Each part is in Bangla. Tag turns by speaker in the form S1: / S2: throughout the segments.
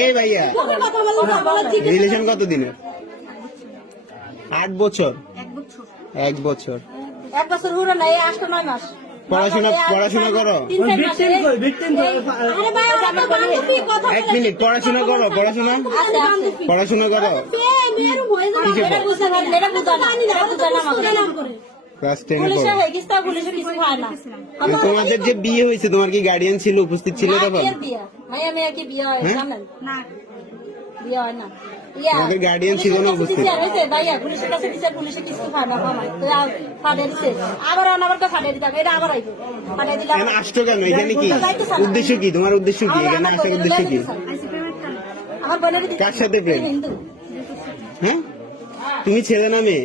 S1: এই ভাইয়া। রিলেশন কত দিনের আট বছর।
S2: এক বছর।
S1: এক বছর।
S2: হলো না এই আষ্ট নয় মাস।
S1: পড়াশোনা পড়াশোনা করো। এক মিনিট পড়াশোনা করো পড়াশোনা? করো। তোমাদের যে বিয়ে হয়েছে তোমার কি গার্ডিয়ান ছিল উপস্থিত ছিল তখন?
S2: কি বিয়ে হয়
S1: হ্যাঁ?
S2: বিয়ে হয় না। ইয়া,
S1: তোমাদের ছিল না
S2: পুলিশের
S1: উপস্থিত?
S2: ভাইয়া, পুলিশের কাছে বিচার, পুলিশে কিছু না, মামাই। তো আর দিছে। আবার এটা আবার আইবে।
S1: এখানে আসছো কেন এখানে কি উদ্দেশ্য কি তোমার উদ্দেশ্য কি এখানে আসার উদ্দেশ্য কি
S2: আমার বোনের
S1: কার সাথে প্রেম? হ্যাঁ তুমি ছেলে না মেয়ে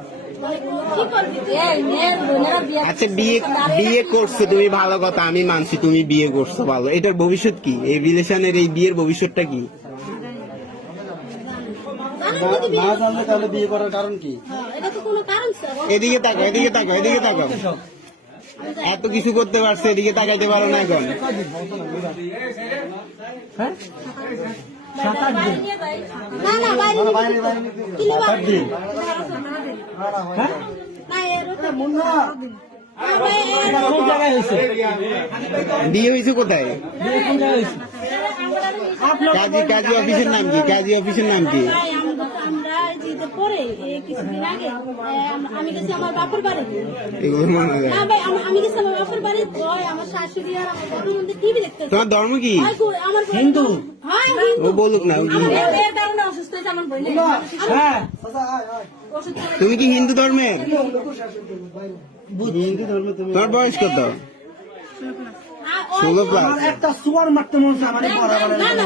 S2: কি করবি এই মেয়ের বোনেরা বিয়ে
S1: আচ্ছা বিয়ে বিয়ে করছ তুমি ভালো কথা আমি মানছি তুমি বিয়ে করছ ভালো। এটার ভবিষ্যৎ কি? এই রিলেশনের এই বিয়ের ভবিষ্যৎটা কি?
S3: না জানলে তাহলে বিয়ে করার কারণ কি
S4: হ্যাঁ, এটা তো কোনো কারণ স্যার
S1: এদিকে তাকাও এদিকে তাকাও এদিকে তাকাও। এত কিছু করতে পারছে এদিকে তাকাইতে পারো না এখন।
S4: না না বাইরে
S3: বাইরে
S1: বিয়ে হয়েছে কোথায়? কাজী কাজী অফিসের নাম কি? কাজী অফিসের নাম কি
S4: ভাই, আমরা আমরা যেতে পরে এই কিছুদিন আগে আমি গেছি আমার বাপের বাড়ি।
S1: এগুলো মনে হয়।
S4: না ভাই আমি- আমি গেছি আমার বাপের বাড়ি। ওই আমার শাশুড়ি আর আমার বাপের মধ্যে টিভি দেখতেছে
S1: তোমার ধর্ম কি?
S4: আমার হিন্দু। হ্যাঁ
S1: ও বলুক না
S2: খেয়ে
S1: তুমি কি হিন্দু ধর্মের
S3: হিন্দু ধর্মে তুমি
S1: তোমার বয়স কত? ষোলো প্লাস।
S3: একটা সুয়ার মারতে মন
S4: না না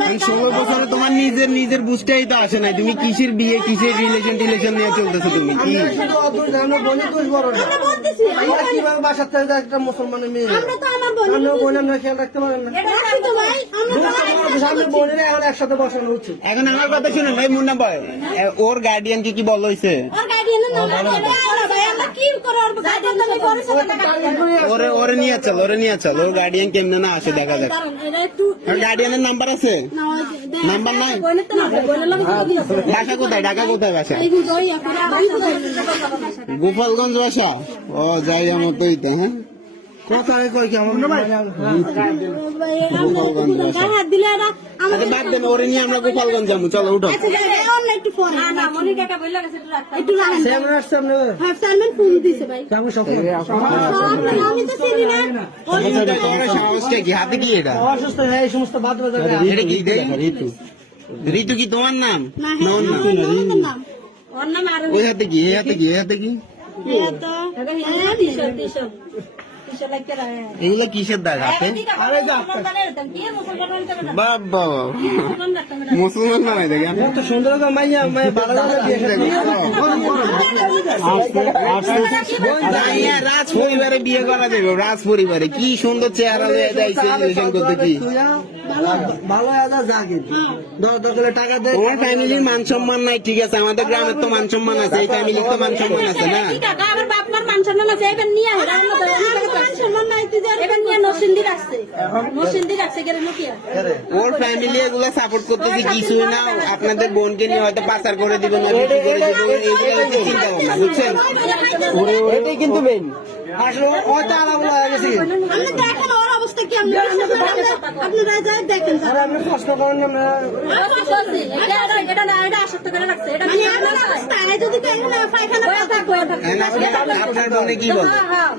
S4: ভাই
S1: ষোলো বছরে তোমার নিজের নিজের বুঝতেই তো আসে নাই। তুমি কিসের বিয়ে কিসের রিলেশন টিলেশন নিয়ে চলতেছো তুমি? কি?
S3: আমরা
S4: আমরা
S3: আমরা একটা মুসলমানের মেয়ে?
S4: আমরা বোন
S3: আমরা খেয়াল রাখতে পারেন না।
S4: আমরা
S3: এখন একসাথে বসানো উচিত।
S1: এখন আমার কথা শুনুন ভাই মুন্না ভাই ওর গার্ডিয়ান কি কি বল হইছে?
S4: ওর ওর
S1: নিয়ে চল ওরে নিয়ে চল ওর গার্ডিয়ান কেমনে না আসে দেখা যাক গার্ডিয়ানের নাম্বার আছে নাম্বার নাই ঢাকা কোথায় ঢাকা কোথায় বাসা গোপালগঞ্জ বাসা ও যাই আমার তো হ্যাঁ
S3: কোথায় কই কি আমার
S4: ভাই আমরা একটু গায়ে হাত দিলে আমাদের
S1: বাদ দেন ওরে নিয়ে আমরা গোপালগঞ্জ যাব। চলো উঠো।
S4: আচ্ছা একটু ফোন।
S2: না না মনি কাকা বলল গেছে একটু
S4: রাখেন।
S3: সামনে আসছে
S4: হ্যাঁ চেয়ারম্যান ফোন দিছে ভাই।
S3: কেমন সফল
S4: আমি তো চিনি না। ওই
S1: কি হাতে কি এটা?
S3: অসুস্থ হয়ে এই সমস্ত বাদ বাজার
S1: এটা কি? ঋতু। ঋতু। কি তোমার নাম?
S4: না
S1: না
S4: হ্যাঁ
S1: ওর নাম?
S4: আমার
S2: ওর নাম আরও
S1: ওই হাতে কি? এই হাতে কি? এই হাতে কি?
S4: হ্যাঁ তো হ্যাঁ
S1: এগুলো কিসের দাগ হাতে?
S2: না
S1: বাবা
S2: মুসলমান
S3: এত সুন্দর মাইয়া মাইয়া ভালো ভালো
S1: রাজ পরিবারে বিয়ে করা যাবে রাজ পরিবারে কি সুন্দর চেহারা হয়ে যাইছে করতে কি?
S3: ভালো আদা জাগে দশ দশ করে টাকা দেয়
S1: ফ্যামিলির মান সম্মান নাই ঠিক আছে আমাদের গ্রামের তো মান সম্মান আছে এই ফ্যামিলির তো মান সম্মান আছে না?
S2: কি কাকা আমার বাপ মার মান সম্মান আছে এবার নিয়ে
S1: ওর ফ্যামিলি এগুলো সাপোর্ট করতেছে কিছুই না আপনাদের বোনকে নিয়ে হয়তো পাচার করে দিব না বিক্রি করে দিব এইগুলো চিন্তা ভাবনা বুঝছেন?
S3: এটাই কিন্তু মেন আসলে হয়তো আলাপ হয়ে গেছে।
S4: আমরা তো এখন ওর অবস্থা কি? আমরা আপনারা যা দেখেন
S3: আর আপনি কষ্ট করেন না ম্যাম।
S2: বলছি, এটা এটা- এটা না এটা আসক্ত করে রাখছে এটা
S4: মানে
S1: কি বলে?
S2: হ্যাঁ হ্যাঁ।